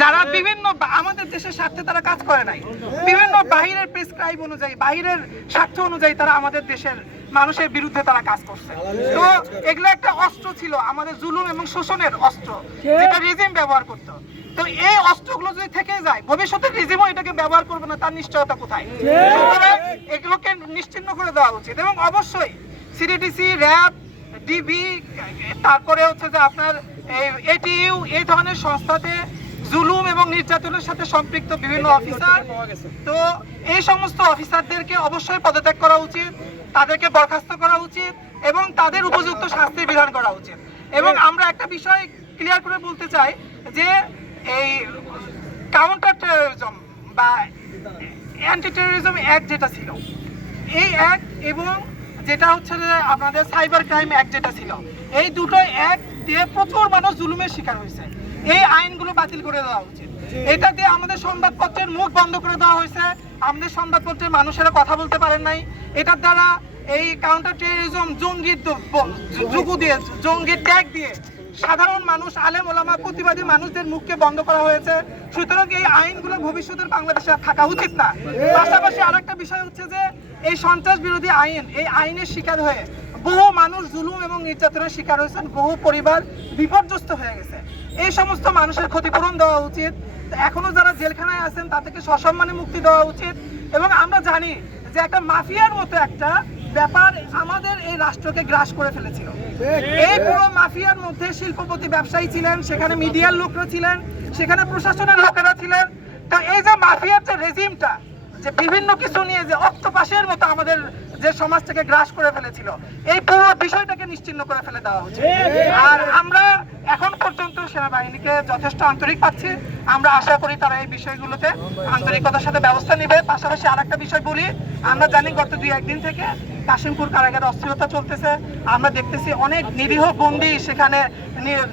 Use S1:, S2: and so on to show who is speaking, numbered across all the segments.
S1: যারা বিভিন্ন আমাদের দেশের স্বার্থে তারা কাজ করে নাই। বিভিন্ন বাহিরের প্রেসক্রাইব অনুযায়ী বাহিরের স্বার্থ অনুযায়ী তারা আমাদের দেশের মানুষের বিরুদ্ধে তারা কাজ করছে। তো এগুলো একটা অস্ত্র ছিল আমাদের জুলুম এবং শোষণের অস্ত্র যেটা রেজিম ব্যবহার করতো। তো এই অস্ত্রগুলো যদি থেকে যায় ভবিষ্যতে রেজিমও এটাকে ব্যবহার করবে না তার নিশ্চয়তা কোথায়? এগুলোকে নিশ্চিন্ন করে দেওয়া উচিত এবং অবশ্যই সিডিডিসি র্যাব ডিবি তারপরে হচ্ছে যে আপনার এটিইউ এই ধরনের সংস্থাতে নির্যাতনের সাথে সম্পৃক্ত বিভিন্ন অফিসার। তো এই সমস্ত অফিসারদেরকে অবশ্যই পদত্যাগ করা উচিত, তাদেরকে বরখাস্ত করা উচিত এবং তাদের উপযুক্ত শাস্তির বিধান করা উচিত। এবং আমরা একটা বিষয় ক্লিয়ার করে বলতে চাই যে এই কাউন্টার টেরোরিজম বা অ্যান্টি টেরোরিজম অ্যাক্ট যেটা ছিল, এই অ্যাক্ট এবং যেটা হচ্ছে যে আপনাদের সাইবার ক্রাইম অ্যাক্ট যেটা ছিল, এই দুটো অ্যাক্ট দিয়ে প্রচুর মানুষ জুলুমের শিকার হয়েছে। এই আইনগুলো বাতিল করে দেওয়া উচিত। এটা দিয়ে আমাদের সংবাদপত্রের মুখ বন্ধ করে দেওয়া হয়েছে। আমাদের সংবাদপত্রের মানুষেরা কথা বলতে পারেন নাই। এটার দ্বারা এই কাউন্টার টেরোরিজম জঙ্গি যুগু দিয়ে, জঙ্গি ট্যাগ দিয়ে সাধারণ মানুষ, আলেম ওলামা, প্রতিবাদী মানুষদের মুখকে বন্ধ করা হয়েছে। সুতরাং এই আইনগুলো ভবিষ্যতের বাংলাদেশে থাকা উচিত না। পাশাপাশি আরেকটা বিষয় হচ্ছে যে, এই সন্ত্রাস বিরোধী আইন, এই আইনের শিকার হয়ে বহু মানুষ জুলুম এবং নির্যাতনের শিকার হয়েছেন। বহু পরিবার বিপর্যস্ত হয়ে গেছে। এই সমস্ত মানুষের ক্ষতিপূরণ দেওয়া উচিত। এখনও যারা জেলখানায় আছেন তা থেকে সসম্মানে মুক্তি দেওয়া উচিত। এবং আমরা জানি যে একটা মাফিয়ার মতো একটা ব্যাপার আমাদের এই রাষ্ট্রকে গ্রাস করে ফেলেছিল। এই পুরো মাফিয়ার মধ্যে শিল্পপতি ব্যবসায়ী ছিলেন, সেখানে মিডিয়ার লোকরা ছিলেন, সেখানে প্রশাসনের লোকেরা ছিলেন। তা এই যে মাফিয়ার যে রেজিমটা, যে বিভিন্ন কিছু নিয়ে যে অক্টোপাসের মতো আমাদের যে সমাজটাকে গ্রাস করে ফেলেছিল, এই পুরো বিষয়টাকে নিশ্চিন্ন করে ফেলে দেওয়া উচিত আর আমরা সেনাবাহিনীকে যথেষ্ট আন্তরিক পাচ্ছি। আমরা আশা করি তারা এই বিষয়গুলোতে আন্তরিকতার সাথে ব্যবস্থা নেবে। পাশাপাশি আরেকটা বিষয় বলি, আমরা জানি গত দুই একদিন থেকে কাশিমপুর কারাগারে অস্থিরতা চলতেছে। আমরা দেখতেছি অনেক নিরীহ বন্দি সেখানে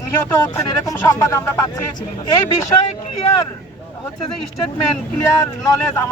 S1: নিহত হচ্ছেন। এরকম সংবাদ আমরা পাচ্ছি। এই বিষয়ে ক্লিয়ার হচ্ছে যে স্টেটমেন্ট ক্লিয়ার নলেজ আমাদের